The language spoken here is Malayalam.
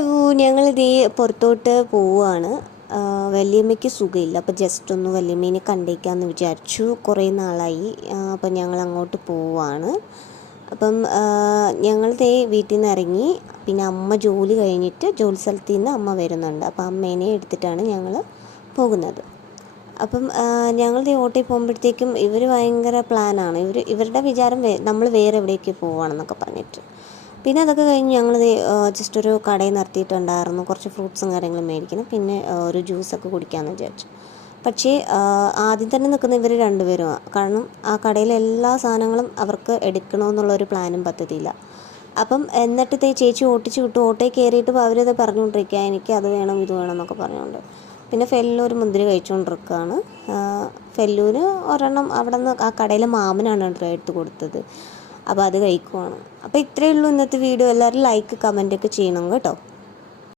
ഹലോ, ഞങ്ങളിതേ പുറത്തോട്ട് പോവുകയാണ്. വല്യമ്മയ്ക്ക് സുഖമില്ല, അപ്പോൾ ജസ്റ്റ് ഒന്ന് വല്യമ്മേനെ കണ്ടേക്കാമെന്ന് വിചാരിച്ചു. കുറേ നാളായി. അപ്പം ഞങ്ങൾ അങ്ങോട്ട് പോവുകയാണ്. അപ്പം ഞങ്ങളിതേ വീട്ടിൽ നിന്ന് ഇറങ്ങി. പിന്നെ അമ്മ ജോലി കഴിഞ്ഞിട്ട് ജോലി സ്ഥലത്ത് നിന്ന് അമ്മ വരുന്നുണ്ട്. അപ്പം അമ്മേനെ എടുത്തിട്ടാണ് ഞങ്ങൾ പോകുന്നത്. അപ്പം ഞങ്ങളിതേ ഓട്ടോയിൽ പോകുമ്പോഴത്തേക്കും ഇവർ ഭയങ്കര പ്ലാനാണ്. ഇവരുടെ വിചാരം നമ്മൾ വേറെ എവിടേക്ക് പോവുകയാണെന്നൊക്കെ പറഞ്ഞിട്ട്. പിന്നെ അതൊക്കെ കഴിഞ്ഞ് ഞങ്ങൾ ജസ്റ്റ് ഒരു കടയിൽ നിർത്തിയിട്ടുണ്ടായിരുന്നു. കുറച്ച് ഫ്രൂട്ട്സും കാര്യങ്ങളും മേടിക്കണം, പിന്നെ ഒരു ജ്യൂസൊക്കെ കുടിക്കാമെന്ന് വിചാരിച്ചു. പക്ഷേ ആദ്യം തന്നെ നിൽക്കുന്ന ഇവർ രണ്ടുപേരുമാണ്. കാരണം ആ കടയിലെ എല്ലാ സാധനങ്ങളും അവർക്ക് എടുക്കണമെന്നുള്ളൊരു പ്ലാനും പദ്ധതിയില്ല. അപ്പം എന്നിട്ട് ചേച്ചി ഓട്ടിച്ച് വിട്ടു. ഓട്ടോയിൽ കയറിയിട്ട് അവരത് പറഞ്ഞുകൊണ്ടിരിക്കുക, എനിക്ക് അത് വേണം ഇത് വേണം എന്നൊക്കെ പറഞ്ഞുകൊണ്ട്. പിന്നെ ഫെല്ലു ഒരു മുന്തിരി കഴിച്ചുകൊണ്ടിരിക്കുകയാണ്. ഫെല്ലുവിന് ഒരെണ്ണം അവിടെ നിന്ന് ആ കടയിലെ മാമനാണ് എടുത്ത് കൊടുത്തത്. അപ്പോൾ അത് കഴിക്കുവാണ്. അപ്പോൾ ഇത്രയേ ഉള്ളൂ ഇന്നത്തെ വീഡിയോ. എല്ലാവരും ലൈക്ക് കമൻറ്റൊക്കെ ചെയ്യണം കേട്ടോ.